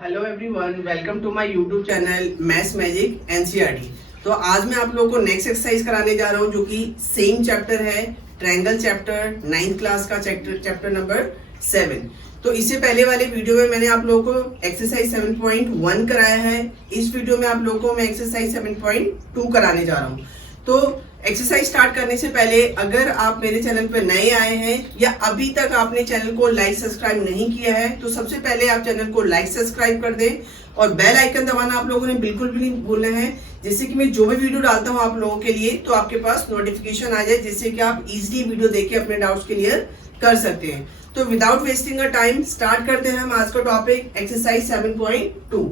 Hello everyone, welcome to my YouTube channel maths magic NCERT. तो आज मैं आप लोगों को नेक्स्ट एक्सरसाइज कराने जा रहा हूं जो कि सेम चैप्टर है, ट्रायंगल चैप्टर 9th क्लास का चैप्टर नंबर 7। तो इससे पहले वाले वीडियो में मैंने आप लोगों को एक्सरसाइज 7.1 कराया है। इस वीडियो में आप लोगों को मैं एक्सरसाइज 7.2 कराने जा रहा हूँ। तो एक्सरसाइज स्टार्ट करने से पहले अगर आप मेरे चैनल पर नए आए हैं या अभी तक आपने चैनल को लाइक सब्सक्राइब नहीं किया है तो सबसे पहले आप चैनल को लाइक सब्सक्राइब कर दें और बेल आइकन दबाना आप लोगों ने बिल्कुल भी नहीं भूलना है, जिससे कि मैं जो भी वीडियो डालता हूं आप लोगों के लिए तो आपके पास नोटिफिकेशन आ जाए, जिससे कि आप इजीली वीडियो देख के अपने डाउट्स क्लियर कर सकते हैं। तो without wasting a time start करते हैं हम आज का टॉपिक एक्सरसाइज 7.2।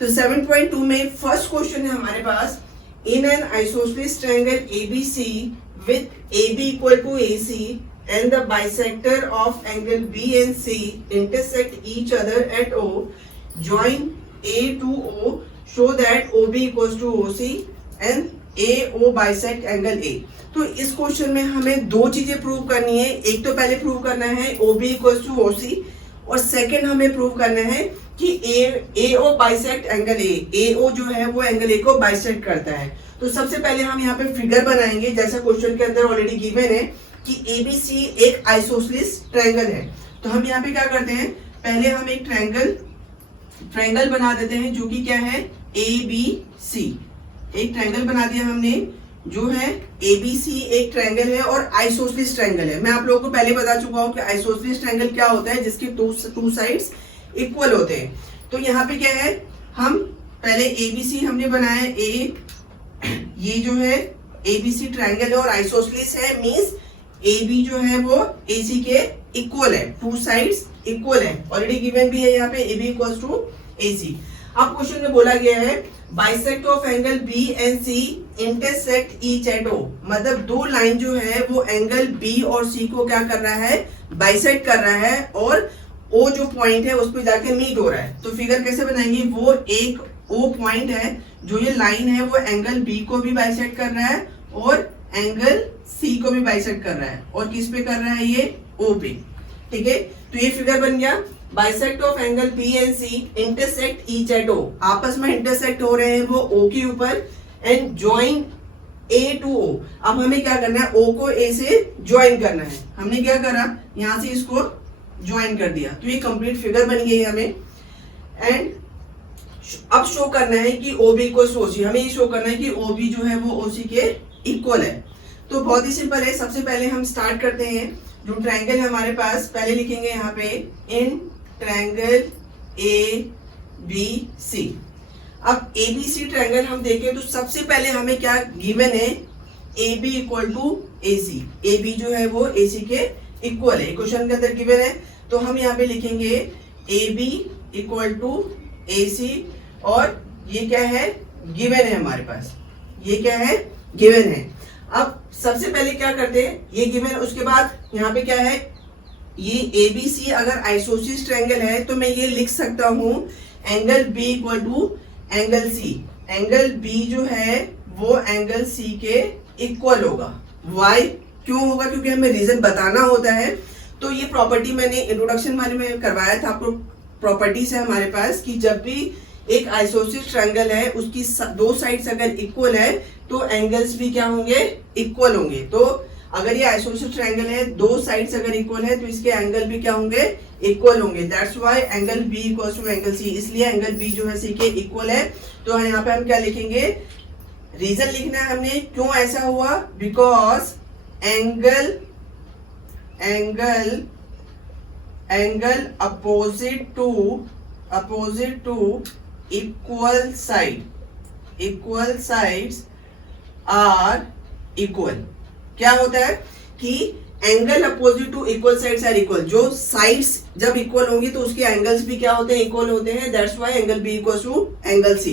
तो 7.2 में फर्स्ट क्वेश्चन है हमारे पास, in an isosceles triangle ABC with AB equal to AC and the bisector of angle B and C intersect each other at O, join A to O, show that OB equals to OC and AO bisect angle A। तो इस question में हमें दो चीजें prove करनी है। एक तो पहले प्रूव करना है OB equals to OC और सेकंड हमें प्रूव करना है कि AO bisect angle A। AO जो है वो एंगल A को बाइसेक्ट करता है। तो सबसे पहले हम यहाँ पे फिगर बनाएंगे जैसा क्वेश्चन के अंदर ऑलरेडी गिवन है कि ABC एक आइसोसेलेस ट्रायंगल है। तो हम यहाँ पे क्या करते हैं, पहले हम एक ट्रायंगल बना देते हैं जो कि क्या है ABC। एक ट्रायंगल बना दिया हमने जो है ABC एक ट्रायंगल है और आइसोसेलेस ट्रायंगल है। मैं आप लोगों को पहले बता चुका हूँ कि आइसोसेलेस ट्रायंगल क्या होता है, जिसके टू साइड्स इक्वल होते हैं। तो यहाँ पे क्या है, हम पहले ABC हमने बनाया A, ये जो है ABC ट्रायंगल है और आइसोसेलेस है, मींस AB जो है वो AC के इक्वल है, टू साइड्स इक्वल है, ऑलरेडी गिवन भी है यहाँ पे AB इक्वल्स टू AC। अब क्वेश्चन में बोला गया है bisect of angle B and C intersect each eight O, मतलब दो लाइन जो है वो एंगल B और C को क्या कर रहा है, बाइसेक्ट कर रहा है और O जो पॉइंट है उस पर जाके मीट हो रहा है। तो फिगर कैसे बनाएंगे, वो एक O पॉइंट है, जो ये लाइन है वो एंगल B को भी बाइसेक्ट कर रहा है और एंगल C को भी बाइसेक्ट कर रहा है, और किस पे कर रहा है, ये O पे। ठीक है, तो ये फिगर बन गया bisect of angle B and C intersect each eight O, आपस में इंटरसेक्ट हो रहे हैं वो O के ऊपर, and join A to O। अब हमें क्या करना है, O को A से ज्वाइन करना है। हमने क्या करा, यहां से इसको ज्वाइन कर दिया, तो ये कंप्लीट फिगर बन गई हमें। एंड अब शो करना है कि OB इक्वल्स टू OC, हमें ये शो करना है कि OB जो है वो OC के इक्वल है। तो बहुत ही सिंपल है, सबसे पहले हम स्टार्ट करते हैं। जो ट्रायंगल है हमारे पास, पहले लिखेंगे यहाँ पे इन ट्रायंगल ABC। अब ABC ट्रायंगल हम देखें तो सबसे पहले हमें क्या गिवन है, AB equal to AC। AB जो है वो AC के इक्वल है, क्वेश्चन के अंदर गिवन है। तो हम यहाँ पे लिखेंगे AB इक्वल टू AC और ये क्या है, गिवन है हमारे पास, ये क्या है, गिवन है। अब सबसे पहले क्या करते हैं, ये गिवन, उसके बाद यहाँ पे क्या है, ये ABC अगर आइसोसेलेस ट्रायंगल है तो मैं ये लिख सकता हूँ angle B equal to angle C। Angle B जो है वो एंगल C के इक्वल होगा। वाई क्यों होगा, क्योंकि हमें रीजन बताना होता है। तो ये प्रॉपर्टी मैंने इंट्रोडक्शन वाले में करवाया था आपको। प्रॉपर्टीज है हमारे पास कि जब भी एक आइसोसेलेस ट्रायंगल है उसकी दो साइड्स अगर इक्वल है तो एंगल्स भी क्या होंगे, इक्वल होंगे। तो अगर ये आइसोसेलेस ट्रायंगल है, दो साइड्स अगर इक्वल है तो इसके एंगल भी क्या होंगे, इक्वल होंगे। That's why angle B equals to angle C, इसलिए एंगल B जो है C के इक्वल है। तो यहाँ पे हम क्या लिखेंगे, रीजन लिखना है हमने क्यों ऐसा हुआ, because angle opposite to equal sides are equal. क्या होता है कि angle opposite to equal sides are equal, जो साइड्स जब इक्वल होंगी तो उसके एंगल्स भी क्या होते हैं, इक्वल होते हैं। That's why angle B equals to angle C।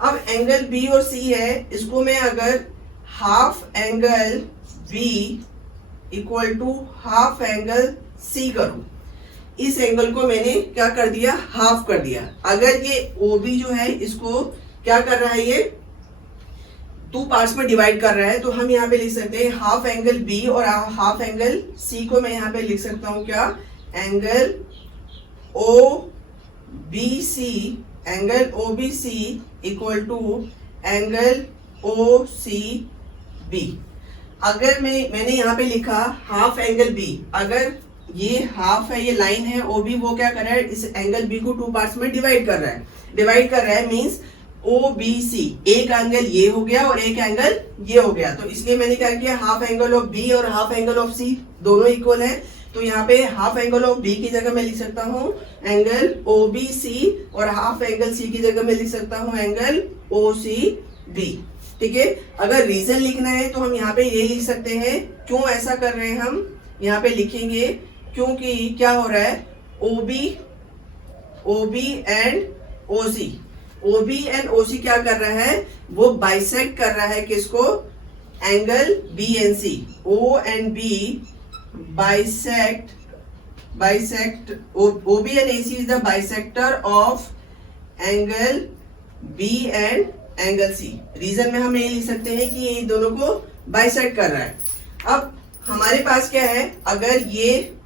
अब एंगल B और C है, इसको मैं अगर half angle B equal to half angle C करूं, इस एंगल को मैंने क्या कर दिया, हाफ कर दिया। अगर ये OB जो है इसको क्या कर रहा है, ये टू पार्ट्स में डिवाइड कर रहा है, तो हम यहाँ पे लिख सकते हैं हाफ एंगल B और हाफ एंगल C को मैं यहाँ पे लिख सकता हूँ क्या, angle O BC, angle OBC equal to angle OCB। अगर मैंने यहाँ पे लिखा हाफ एंगल B, अगर ये हाफ है, ये लाइन है OB, वो क्या कर रहा है, इस एंगल B को टू पार्ट्स में डिवाइड कर रहा है मींस OBC, एक एंगल ये हो गया और एक एंगल ये हो गया। तो इसलिए मैंने क्या किया, हाफ एंगल ऑफ B और हाफ एंगल ऑफ C दोनों इक्वल है। तो यहाँ पे हाफ एंगल ऑफ B की जगह मैं लिख सकता हूँ एंगल OBC और हाफ एंगल C की जगह मैं लिख सकता हूँ एंगल OCB। ठीक है, अगर रीजन लिखना है तो हम यहाँ पे ये लिख सकते हैं। क्यों ऐसा कर रहे हैं, हम यहाँ पे लिखेंगे क्योंकि क्या हो रहा है, OB एंड OC क्या कर रहा है, वो बाइसेक्ट कर रहा है किसको, angle BNC। O and B bisect OB and AC is the bisector of angle B and angle C। Reason में हम ये लिख सकते हैं कि ये दोनों को बाइसेक्ट कर रहा है। अब हमारे पास क्या है, अगर ये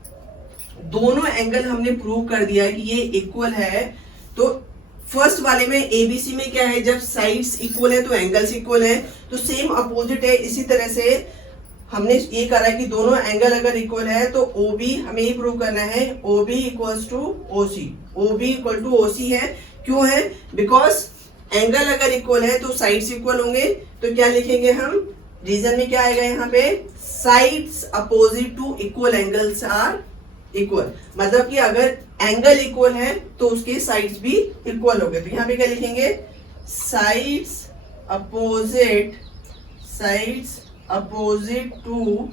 दोनों एंगल हमने प्रूव कर दिया कि ये इक्वल है, तो फर्स्ट वाले में ABC में क्या है, जब साइड्स इक्वल है तो एंगल्स इक्वल है, तो सेम अपोजिट है। इसी तरह से हमने ये करा है कि दोनों एंगल अगर इक्वल है तो OB हमें ये प्रूव करना है OB equals to OC। OB equal to OC है, क्यों है, बिकॉज एंगल अगर इक्वल है तो साइड्स इक्वल होंगे। तो क्या लिखेंगे हम, रीजन में क्या आएगा यहाँ पे, sides opposite to equal angles are equal. मतलब कि अगर एंगल इक्वल है तो उसके साइड्स भी इक्वल हो गए। तो यहाँ पे क्या लिखेंगे, sides opposite to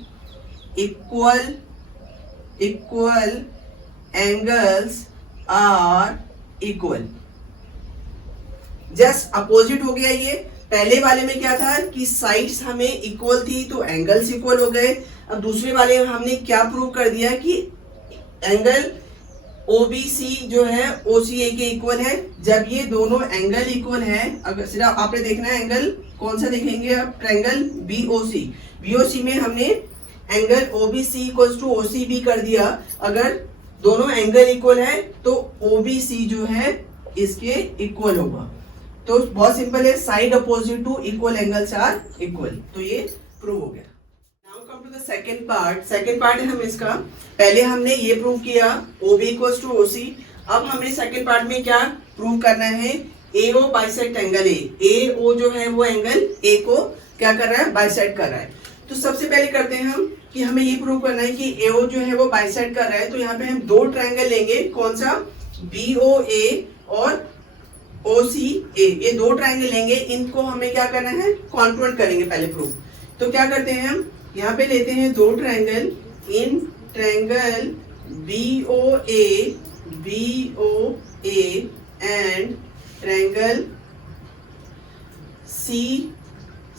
equal angles are equal. Just opposite हो गया ये। पहले वाले में क्या था कि साइड्स हमें इक्वल थी तो एंगल्स इक्वल हो गए। अब दूसरे वाले में हमने क्या प्रूव कर दिया कि एंगल OBC जो है OCA के इक्वल है। जब ये दोनों एंगल इक्वल है, अगर सिर्फ आपने देखना है एंगल कौन सा देखेंगे आप, ट्रायंगल BOC में हमने angle OBC equals to OCB कर दिया। अगर दोनों एंगल इक्वल है तो OBC जो है इसके इक्वल होगा। तो बहुत सिंपल है, side opposite to equal angles are equal. तो ये प्रूव हो गया। Come to the second part है हम इसका। पहले हमने ये प्रूव किया OB इक्वल्स टू OC। अब हमें सेकंड पार्ट में क्या प्रूव करना है, AO bisect angle A। AO जो है वो एंगल A को क्या कर रहा है, बाइसेक्ट कर रहा है। तो सबसे पहले करते हैं हम कि हमें ये प्रूव करना है कि AO जो है वो बाइसेक्ट कर रहा है। तो यहाँ पे हम दो ट्रायंगल लेंगे, कौन सा, BOA और OCA। ये दो ट्रायंगल लेंगे, इनको हमें क्या करना है, कॉन्फ्रंट करेंगे पहले प्रूव। तो क्या करते हैं हम, यहाँ पे लेते हैं दो triangle, in triangle BOA and triangle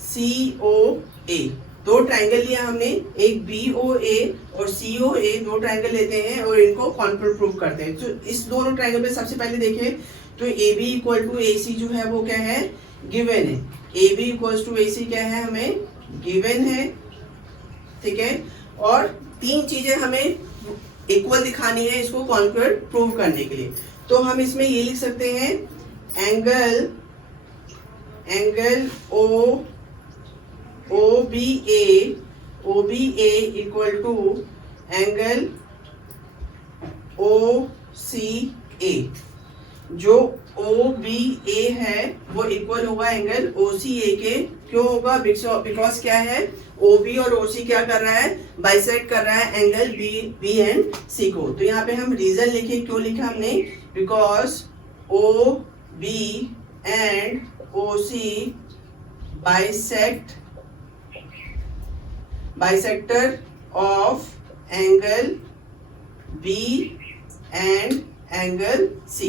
COA। दो ट्रायंगल लिया हमने, एक BOA और COA, दो ट्रायंगल लेते हैं और इनको कॉन्फ्रंट प्रूव करते हैं। तो इस दोनों ट्रायंगल में सबसे पहले देखें तो AB इक्वल टू AC जो है वो क्या है, गिवन है। AB इक्वल टू AC क्या है, हमें गिवन है। ठीक है, और तीन चीजें हमें इक्वल दिखानी है इसको कॉन्फ्रंट प्रूव करने के लिए। तो हम इसमें ये लिख सकते हैं angle OBA equal to angle OCA। जो OBA है वो इक्वल होगा एंगल OCA के। क्यों होगा, बिकॉज क्या है, OB और OC क्या कर रहा है, बाइसेक्ट कर रहा है एंगल B एंड C को। तो यहाँ पे हम रीजन लिखे, क्यों लिखा हमने, because OB and OC bisector of angle B and angle C।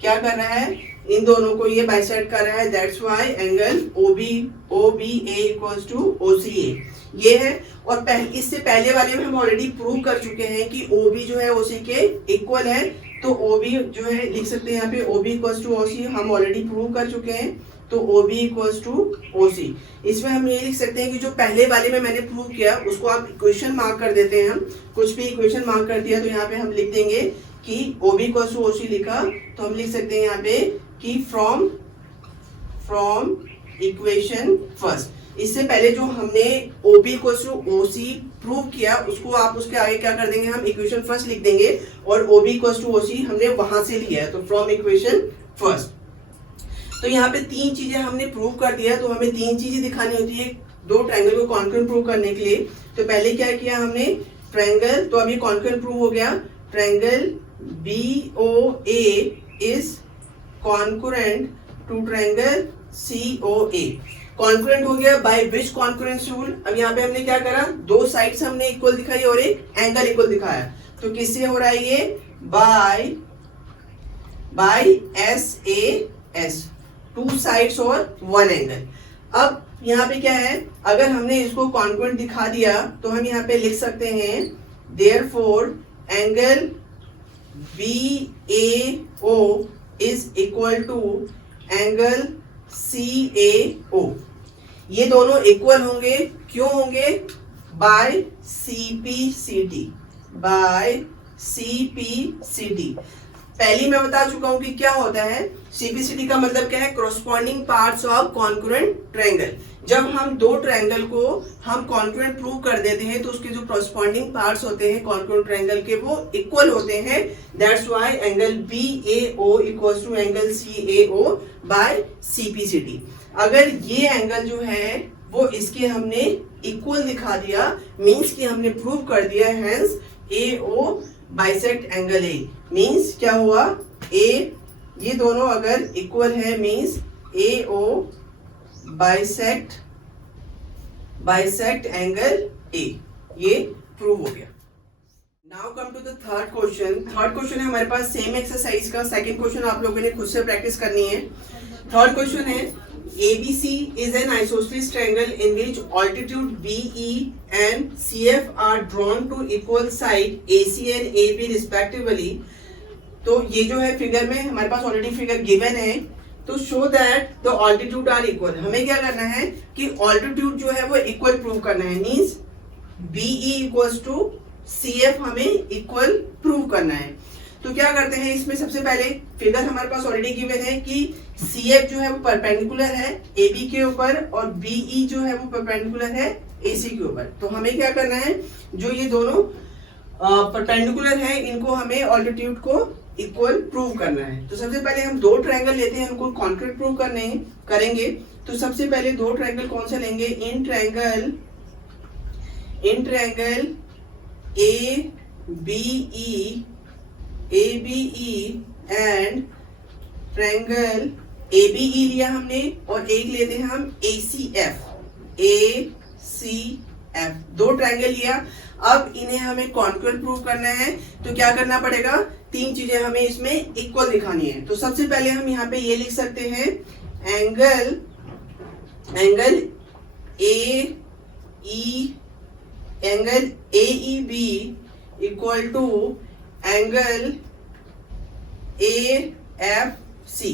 क्या कर रहा है, इन दोनों को ये बाइसेक्ट कर रहा है, that's why angle OBA equals to OCA ये है। और इससे पहले वाले में हम ऑलरेडी प्रूव कर चुके हैं कि OB जो है OC के इक्वल है। तो OB जो है लिख सकते हैं यहाँ पे OB इक्वल्स टू OC, हम ऑलरेडी प्रूव कर चुके हैं। तो OB इक्वल्स टू OC। इसमें हम ये लिख सकते हैं कि जो पहले वाले में मैंने प्रूव किया उसको आप इक्वेशन मार्क कर देते हैं। हम कुछ भी इक्वेशन मार्क कर दिया तो यहाँ पे हम लिख देंगे कि OB इक्वल्स टू OC लिखा तो हम लिख सकते हैं यहाँ पे कि फ्रॉम इक्वेशन फर्स्ट। इससे पहले जो हमने OB equals to OC prove किया उसको आप उसके आगे क्या कर देंगे, हम इक्वेशन फर्स्ट लिख देंगे और OB इक्वल्स टू OC हमने वहां से लिया है तो फ्रॉम इक्वेशन फर्स्ट। तो यहाँ पे तीन चीजें हमने प्रूव कर दिया, तो हमें तीन चीजें दिखानी होती है दो ट्रायंगल को कॉन्करेंट प्रूव करने के लिए। तो पहले क्या किया हमने, ट्रायंगल, तो अभी कॉन्करेंट प्रूव हो गया, triangle BOA is congruent to triangle COA। Congruent हो गया बाय विच कॉन्करेंस रूल। अब यहाँ पे हमने क्या करा, दो साइड्स हमने इक्वल दिखाई और एक एंगल इक्वल दिखाया, तो किससे हो रहा है ये, बाय SAS, टू साइड्स और वन एंगल। अब यहाँ पे क्या है, अगर हमने इसको कॉन्करेंट दिखा दिया तो हम यहाँ पे लिख सकते हैं therefore angle BAO is equal to angle CAO। ये दोनों इक्वल होंगे, क्यों होंगे, बाय CPCD। पहली मैं बता चुका हूं कि क्या होता है, CPCD का मतलब क्या है, corresponding parts of congruent triangle. जब हम दो ट्रायंगल को हम कॉन्करेंट प्रूव कर देते हैं तो उसके जो कॉरस्पॉन्डिंग पार्ट्स होते हैं कॉन्करेंट ट्रायंगल के वो इक्वल होते हैं। That's why angle BAO equals to angle CAO by CPCD। अगर ये एंगल जो है वो इसके हमने इक्वल दिखा दिया, मींस कि हमने प्रूव कर दिया, hence AO bisect angle A। Means क्या हुआ, ये दोनों अगर इक्वल है means AO bisect angle A, ये प्रूव हो गया। Now come to the third question. Third question है हमारे पास सेम एक्सरसाइज का, सेकंड क्वेश्चन आप लोगों ने खुद से प्रैक्टिस करनी है। थर्ड क्वेश्चन है ABC is an isosceles triangle in which altitude BE and CF are drawn to equal side AC and AB respectively। तो ये जो है फिगर में हमारे पास ऑलरेडी फिगर गिवन है, तो show that the altitude are equal. हमें क्या करना है कि ऑल्टीट्यूड जो है वो इक्वल प्रूव करना है, means BE equals to CF हमें इक्वल प्रूव करना है। तो क्या करते हैं, इसमें सबसे पहले फिगर हमारे पास ऑलरेडी गिवन है कि CF जो है वो परपेंडिकुलर है AB के ऊपर और BE जो है वो परपेंडिकुलर है AC के ऊपर। तो हमें क्या करना है, जो ये दोनों परपेंडिकुलर है इनको हमें ऑल्टीट्यूड को इक्वल प्रूव करना है। तो सबसे पहले हम दो ट्रायंगल लेते हैं, उनको कॉन्करेंट प्रूव करेंगे। तो सबसे पहले दो ट्रायंगल कौन से लेंगे, in triangle ABE and triangle ABE लिया हमने और एक लेते हैं हम ACF। दो ट्रायंगल लिया, अब इन्हें हमें कॉन्करेंट प्रूव करना है। तो क्या करना पड़ेगा, तीन चीजें हमें इसमें इक्वल दिखानी है। तो सबसे पहले हम यहाँ पे ये लिख सकते हैं angle AEB equal to angle AFC।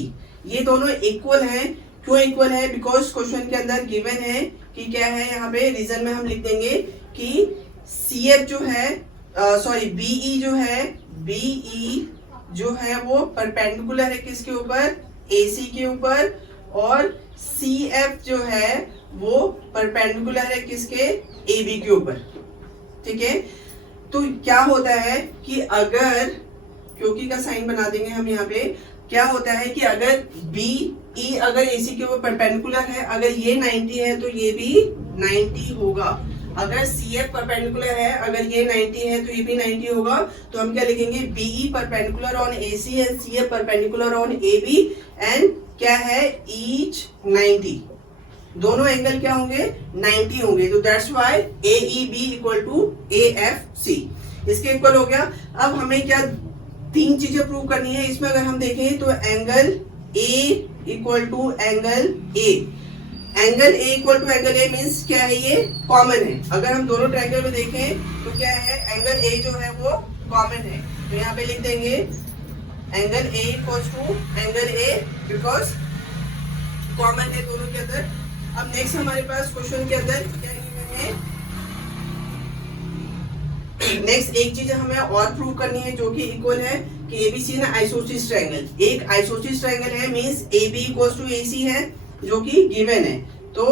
ये दोनों इक्वल हैं, क्यों इक्वल है, बिकॉज क्वेश्चन के अंदर गिवन है कि क्या है, यहाँ पे रीजन में हम लिख देंगे कि CF जो है BE जो है वो परपेंडिकुलर है किसके ऊपर, AC के ऊपर, और CF जो है वो परपेंडिकुलर है किसके, AB के ऊपर। ठीक है, तो क्या होता है कि अगर क्योंकि का साइन बना देंगे हम यहाँ पे, क्या होता है कि अगर BE अगर AC के ऊपर परपेंडिकुलर है, अगर ये 90 है तो ये भी 90 होगा। अगर CF परपेंडिकुलर है, अगर ये 90 है तो ये भी 90 होगा। तो हम क्या लिखेंगे, BE perpendicular on AC and CF perpendicular on AB and क्या है, ईच 90। दोनों एंगल क्या होंगे, 90 होंगे। तो that's why AEB equal to AFC, इसके इक्वल हो गया। अब हमें क्या तीन चीजें प्रूव करनी है इसमें। अगर हम देखें तो angle A equal to angle A, angle A equal to angle A means क्या है, ये कॉमन है। अगर हम दोनों ट्रायंगल में देखें तो क्या है, एंगल A जो है वो कॉमन है। तो यहाँ पे लिख देंगे angle A equal to angle A because common है दोनों के अंदर। अब नेक्स्ट हमारे पास क्वेश्चन के अंदर क्या है, नेक्स्ट एक चीज हमें और प्रूव करनी है जो कि इक्वल है कि एबीसी ना आइसोसेलेस ट्रायंगल, एक आइसोसेलेस ट्रायंगल है means AB equals to AC है जो कि गिवन है। तो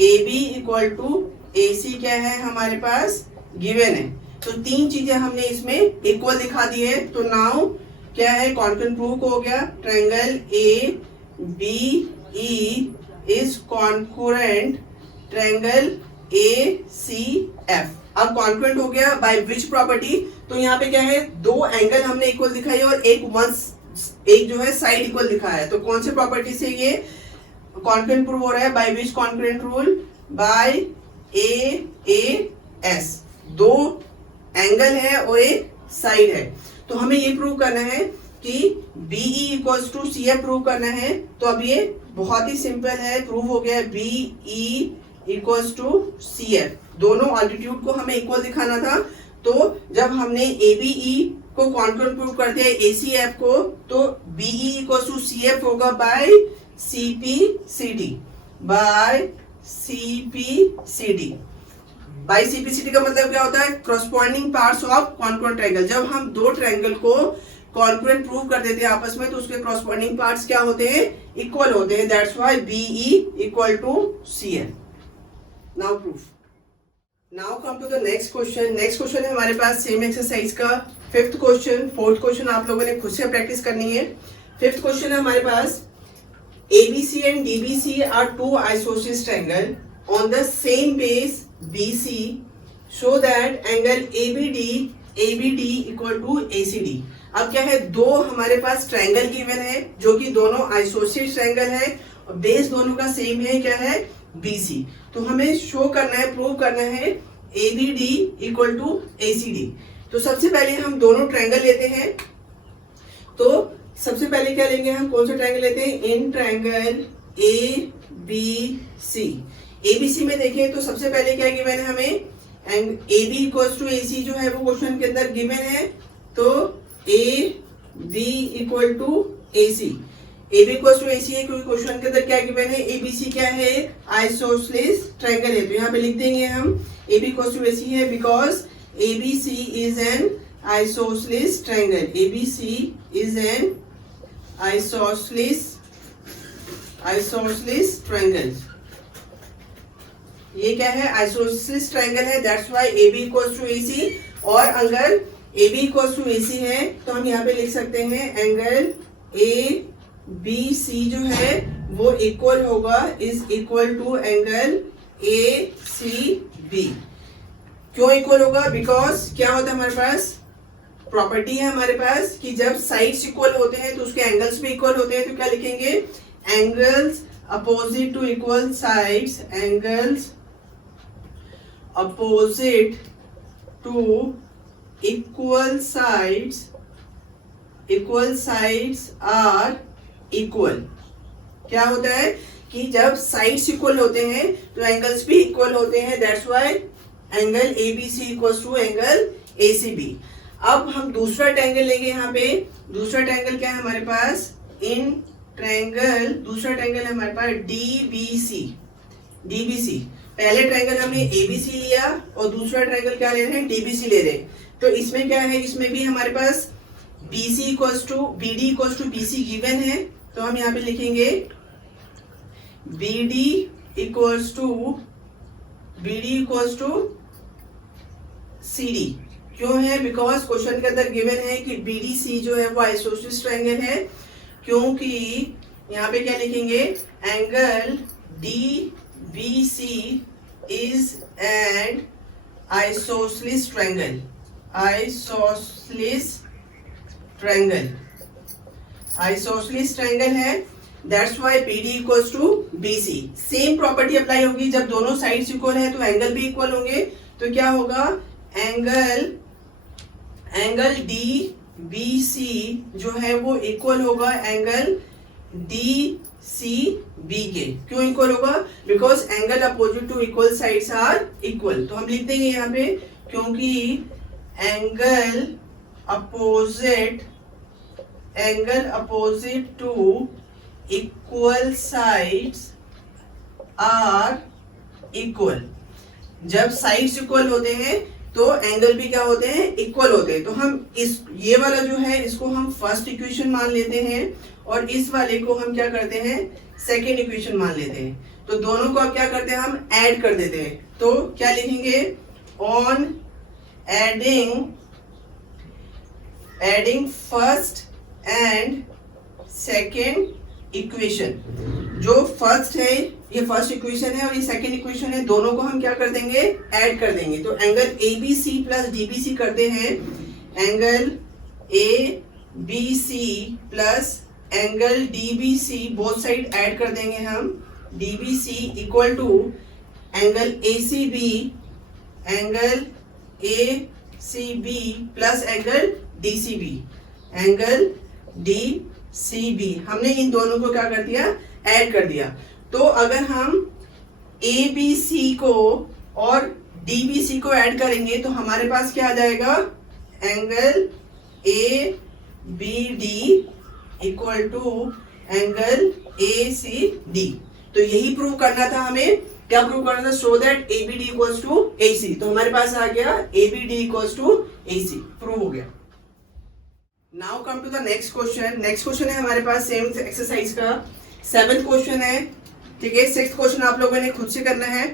AB इक्वल टू AC क्या है हमारे पास, गिवन है। तो तीन चीजें हमने इसमें इक्वल दिखा दी है। तो नाउ क्या है, कॉन्करेंट प्रूफ हो गया, triangle ABE is concurrent triangle ACF। अब कॉन्करेंट हो गया बाय विच प्रॉपर्टी, तो यहाँ पे क्या है, दो एंगल हमने इक्वल दिखाई और एक जो है साइड इक्वल दिखाया है। तो कौन से प्रॉपर्टी से ये कॉन्करेंट प्रूव हो रहा है, by which congruent rule, by AAS। दो एंगल है और एक साइड है। तो हमें ये प्रूव करना है कि BE equals to CF prove करना है। तो अब ये बहुत ही सिंपल है, प्रूव हो गया BE इक्वल्स टू CF। दोनों ऑल्टीट्यूड को हमें इक्वल दिखाना था। तो जब हमने ABE को कॉन्करेंट प्रूव कर दिया ACF को, तो BE इक्वल्स टू CF होगा by CPCD, by CPCD। By CPCD का मतलब क्या होता है, corresponding parts of congruent triangle. जब हम दो ट्रायंगल को कॉन्करेंट प्रूव कर देते हैं आपस में, तो उसके कॉरस्पॉन्डिंग पार्ट्स क्या होते हैं, इक्वल होते हैं। That's why BE equal to CF। Now proof. Now come to the next question. Next question है हमारे पास सेम एक्सरसाइज का फिफ्थ क्वेश्चन। फोर्थ क्वेश्चन आप लोगों ने खुद से प्रैक्टिस करनी है। फिफ्थ क्वेश्चन है हमारे पास, ABC and DBC are two isosceles triangle on the same base BC, so that angle ABD equal to ACD। अब क्या है, दो हमारे पास ट्रायंगल गिवन है जो कि दोनों आइसोसेलेस ट्रायंगल है और बेस दोनों का सेम है, क्या है, BC। तो हमें शो करना है, प्रूव करना है ABD इक्वल टू ACD। तो सबसे पहले हम दोनों ट्रायंगल लेते हैं। तो सबसे पहले क्या लेंगे हम, कौन सा ट्रायंगल लेते हैं, इन ट्रायंगल ABC। ABC में देखें तो सबसे पहले क्या गिवन है हमें, AB इक्वल्स टू AC जो है वो क्वेश्चन के अंदर गिवन है। तो AB equal to AC, AB equals to AC है क्योंकि क्वेश्चन के अंदर क्या गिवन है, ABC क्या है, आइसोसेलेस ट्रायंगल है। तो यहाँ पे लिख देंगे हम AB इक्वल्स टू AC है because ABC is an isosceles triangle. ABC is an isosceles triangle. ये क्या है, आइसोसेलेस ट्रायंगल है। That's why AB equals to AC। और अगर AB इक्वल्स टू AC है तो हम यहाँ पे लिख सकते हैं एंगल ABC जो है वो इक्वल होगा, is equal to angle ACB। क्यों इक्वल होगा, बिकॉज क्या होता है हमारे पास, प्रॉपर्टी है हमारे पास कि जब साइड्स इक्वल होते हैं तो उसके एंगल्स भी इक्वल होते हैं। तो क्या लिखेंगे, angles opposite to equal sides, angles opposite to equal sides are equal. क्या होता है कि जब साइड्स इक्वल होते हैं तो एंगल्स भी इक्वल होते हैं। That's why angle ABC equals to angle ACB। अब हम दूसरा ट्रायंगल लेंगे। यहाँ पे दूसरा ट्रायंगल क्या है हमारे पास, इन ट्रायंगल, दूसरा ट्रायंगल है हमारे पास DBC। पहले ट्रायंगल हमने ABC लिया और दूसरा ट्रायंगल क्या ले रहे हैं, DBC ले रहे हैं। तो इसमें क्या है, इसमें भी हमारे पास BD equals to BC given है। तो हम यहाँ पे लिखेंगे BD इक्वल्स टू CD। क्यों है, बिकॉज क्वेश्चन के अंदर गिवन है कि BDC जो है वो आइसोसेलेस ट्रायंगल है। क्योंकि यहाँ पे क्या लिखेंगे, angle DBC is an isosceles triangle है। That's why BD equals to BC। Same property apply होगी, जब दोनों साइड्स इक्वल है तो एंगल भी इक्वल होंगे। तो क्या होगा, एंगल DBC जो है वो इक्वल होगा एंगल DCB के। क्यों इक्वल होगा, because angle opposite to equal sides are equal. तो हम लिख देंगे यहाँ पे, क्योंकि angle opposite to equal sides are equal. जब साइड्स इक्वल होते हैं तो एंगल भी क्या होते हैं, इक्वल होते हैं। तो हम इस ये वाला जो है इसको हम फर्स्ट इक्वेशन मान लेते हैं और इस वाले को हम क्या करते हैं, सेकेंड इक्वेशन मान लेते हैं। तो दोनों को अब क्या करते हैं, हम ऐड कर देते हैं। तो क्या लिखेंगे, on adding first and second equation. जो फर्स्ट है ये फर्स्ट इक्वेशन है और ये सेकेंड इक्वेशन है, दोनों को हम क्या कर देंगे, ऐड कर देंगे। तो एंगल ABC प्लस DBC करते हैं, angle ABC plus angle DBC both side add कर देंगे हम, DBC equal to angle ACB plus angle DCB। हमने इन दोनों को क्या कर दिया, ऐड कर दिया। तो अगर हम ABC को और DBC को ऐड करेंगे तो हमारे पास क्या आ जाएगा, angle ABD equal to angle ACD। तो यही प्रूव करना था हमें, क्या प्रूव करना था, so that ABD equals to AC। तो हमारे पास आ गया ABD equals to AC, prove हो गया। Now come to the next question. Next question है हमारे पास सेम एक्सरसाइज का 7th क्वेश्चन है, ठीक है। 6th क्वेश्चन आप लोगों ने खुद से करना है।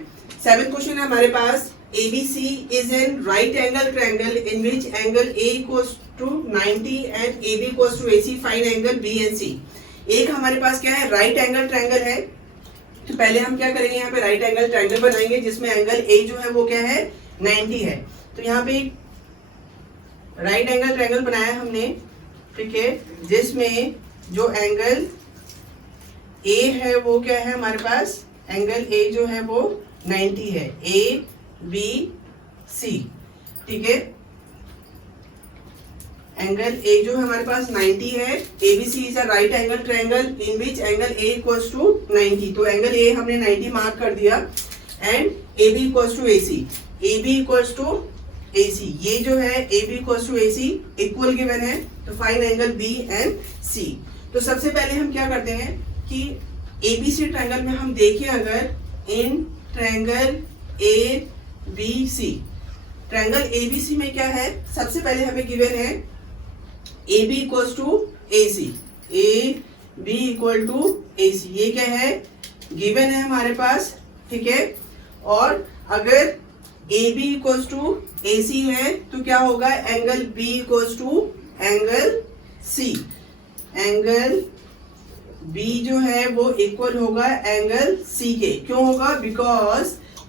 7th क्वेश्चन है हमारे पास, ABC is an right angle triangle in which angle A equals to 90 and AB equals to AC. Find angle B and C. एक हमारे पास क्या है, राइट एंगल ट्रायंगल है। तो पहले हम क्या करेंगे, यहाँ पे राइट एंगल ट्रायंगल बनाएंगे जिसमें एंगल A जो है वो क्या है, 90 है। तो यहाँ पे राइट एंगल ट्रायंगल बनाया हमने, ठीक है, जिसमें जो एंगल A है वो क्या है हमारे पास, एंगल A जो है वो 90 है, ABC, ठीक है। एंगल A जो है हमारे पास 90 है। ABC is a right angle triangle in which angle A equals to 90। तो एंगल A हमने 90 मार्क कर दिया and AB equals to AC। AB equals to AC, ये जो है AB equals to AC equal given है। तो find angle B and C। तो सबसे पहले हम क्या करते हैं कि ABC ट्रायंगल में हम देखें, अगर in triangle ABC, triangle ABC में क्या है, सबसे पहले हमें गिवन है AB equals to AC, AB equal to AC, ये क्या है, गिवन है हमारे पास, ठीक है। और अगर AB इक्वल्स टू AC है तो क्या होगा, angle B equals to angle C। Angle B जो है वो इक्वल होगा एंगल C के। क्यों होगा, बिकॉज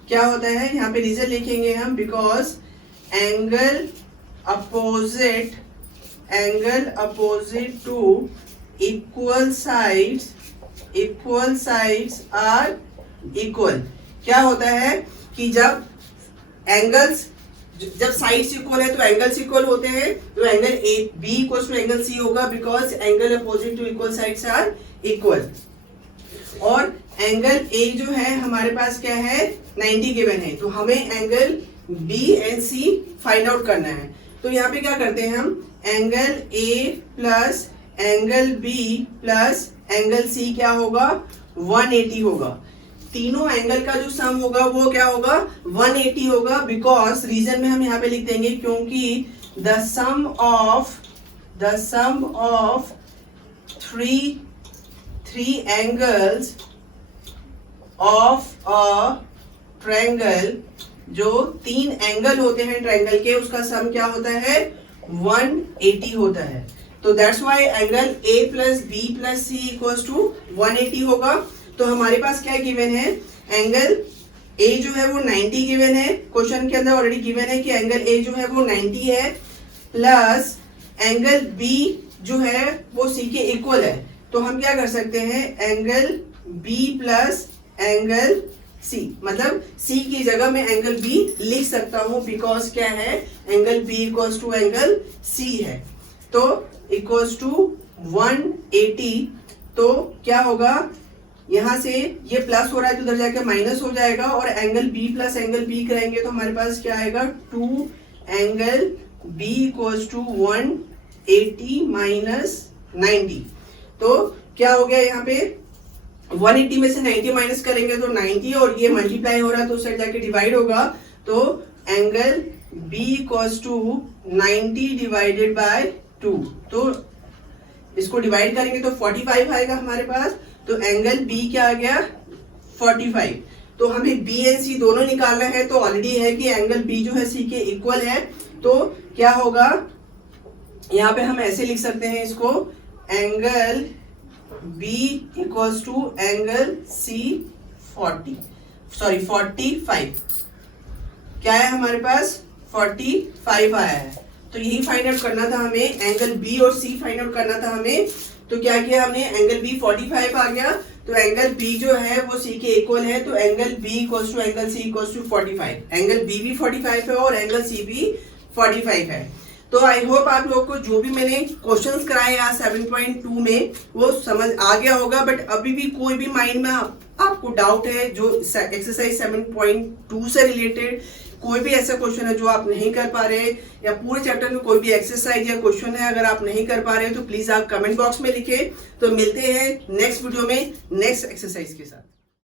क्या होता है, यहाँ पे रीजन लिखेंगे हम, because angle opposite to equal sides are equal. क्या होता है कि जब साइड्स इक्वल है तो एंगल्स इक्वल होते हैं। तो angle B equals to angle C होगा because angle opposite to equal sides are equal. और एंगल A जो है हमारे पास क्या है, 90 गिवन है। तो हमें angle B and C find out करना है। तो यहाँ पे क्या करते हैं हम, angle A plus angle B plus angle C क्या होगा, 180 होगा। तीनों एंगल का जो सम होगा वो क्या होगा, 180 होगा। बिकॉज रीजन में हम यहाँ पे लिख देंगे क्योंकि the sum of three angles of a triangle, जो 3 एंगल होते हैं ट्रायंगल के, उसका सम क्या होता है, 180 होता है। तो that's why angle A plus B plus C equals to 180 होगा। तो हमारे पास क्या गिवन है, एंगल A जो है वो 90 गिवन है, क्वेश्चन के अंदर ऑलरेडी गिवन है कि एंगल A जो है वो 90 है, प्लस एंगल B जो है वो C के इक्वल है। तो हम क्या कर सकते हैं, angle B plus angle C, मतलब C की जगह में एंगल B लिख सकता हूं बिकॉज क्या है, angle B equals to angle C है। तो इक्वल्स टू 180। तो क्या होगा, यहां से ये प्लस हो रहा है तो उधर जाके माइनस हो जाएगा, और angle B plus angle B करेंगे तो हमारे पास क्या आएगा, 2 angle B equals to 180 minus 90। तो क्या हो गया, यहाँ पे 180 में से 90 माइनस करेंगे तो 90, और ये मल्टीप्लाई हो रहा है तो उस साइड जाके डिवाइड होगा। तो angle b equals to 90 divided by 2। तो इसको डिवाइड करेंगे तो 45 आएगा हमारे पास। तो एंगल B क्या आ गया 45। तो हमें B एंड C दोनों निकालना है। तो ऑलरेडी है कि एंगल B जो है C के इक्वल है। तो क्या होगा, यहाँ पे हम ऐसे लिख सकते हैं इसको, angle B equals to angle C 45। क्या है हमारे पास 45 आया है। तो यही फाइंड आउट करना था हमें, एंगल B और C फाइंड आउट करना था हमें। तो क्या किया हमने, एंगल B 45 आ गया। तो एंगल B जो है वो C के इक्वल है। तो angle B equals to angle C equals to 45। Angle B भी 45 है और एंगल C भी 45 है। तो आई होप आप लोगों को जो भी मैंने क्वेश्चंस कराए आज 7.2 में वो समझ आ गया होगा। बट अभी भी कोई भी माइंड में आपको डाउट है जो एक्सरसाइज 7.2 से रिलेटेड, कोई भी ऐसा क्वेश्चन है जो आप नहीं कर पा रहे, या पूरे चैप्टर में कोई भी एक्सरसाइज या क्वेश्चन है अगर आप नहीं कर पा रहे तो प्लीज आप कमेंट बॉक्स में लिखें। तो मिलते हैं नेक्स्ट वीडियो में नेक्स्ट एक्सरसाइज के साथ।